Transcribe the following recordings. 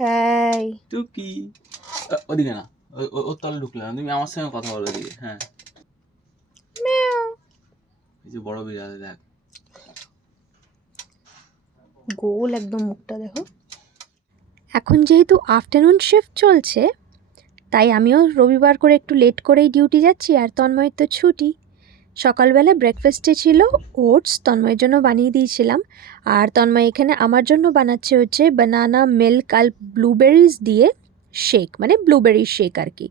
এই টুকি ওদিকে না, ওর তলে ঢুকলে না, তুমি আমার সঙ্গে কথা বলো ওদিকে। হ্যাঁ, মিয়াও। এই যে বড় বিড়াল দেখ। গোল একদম মুখটা দেখো। এখন যেহেতু আফটারনুন শিফট চলছে, তাই আমিও রবিবার করে একটু লেট করেই ডিউটি যাচ্ছি, আর তন্ময়ের তো ছুটি। সকালবেলা ব্রেকফাস্টে ছিল ওটস, তন্ময়ের জন্য বানিয়ে দিয়েছিলাম। আর তন্ময় এখানে আমার জন্য বানাচ্ছে হচ্ছে বানানা মিল্ক আর ব্লুবেরিজ দিয়ে শেক, মানে ব্লুবেরি শেক আর কি।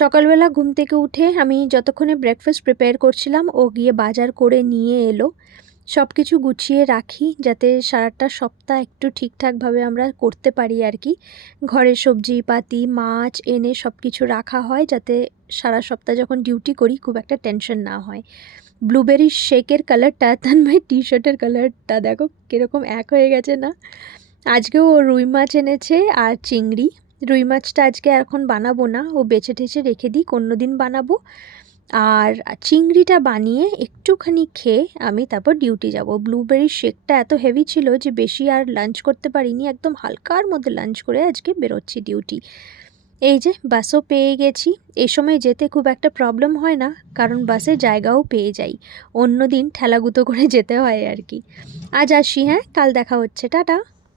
সকালবেলা ঘুম থেকে উঠে আমি যতক্ষণে ব্রেকফাস্ট প্রিপেয়ার করছিলাম, ও গিয়ে বাজার করে নিয়ে এলো। সব কিছু গুছিয়ে রাখি যাতে সারাটা সপ্তাহ একটু ঠিকঠাকভাবে আমরা করতে পারি আর কি। ঘরে সবজিপাতি মাছ এনে সব কিছু রাখা হয় যাতে সারা সপ্তাহ যখন ডিউটি করি খুব একটা টেনশন না হয়। ব্লুবেরি শেকের কালারটা তানময় টি শার্টের কালারটা দেখো কীরকম এক হয়ে গেছে না। আজকেও ও রুই মাছ এনেছে আর চিংড়ি। রুই মাছটা আজকে এখন বানাবো না, ও বেছে ঠেছে রেখে দিই, অন্য দিন বানাবো। আর চিংড়িটা বানিয়ে একটুখানি খেয়ে আমি তারপর ডিউটি যাব। ব্লুবেরি শেকটা এত হেভি ছিল যে বেশি আর লাঞ্চ করতে পারিনি, একদম হালকার মধ্যে লাঞ্চ করে আজকে বেরোচ্ছি ডিউটি। এই যে বাসও পেয়ে গেছি। এই সময় যেতে খুব একটা প্রবলেম হয় না, কারণ বাসে জায়গাও পেয়ে যাই। অন্য দিন ঠেলাগুতো করে যেতে হয় আর কি। আজ আসি, হ্যাঁ, কাল দেখা হচ্ছে, টাটা।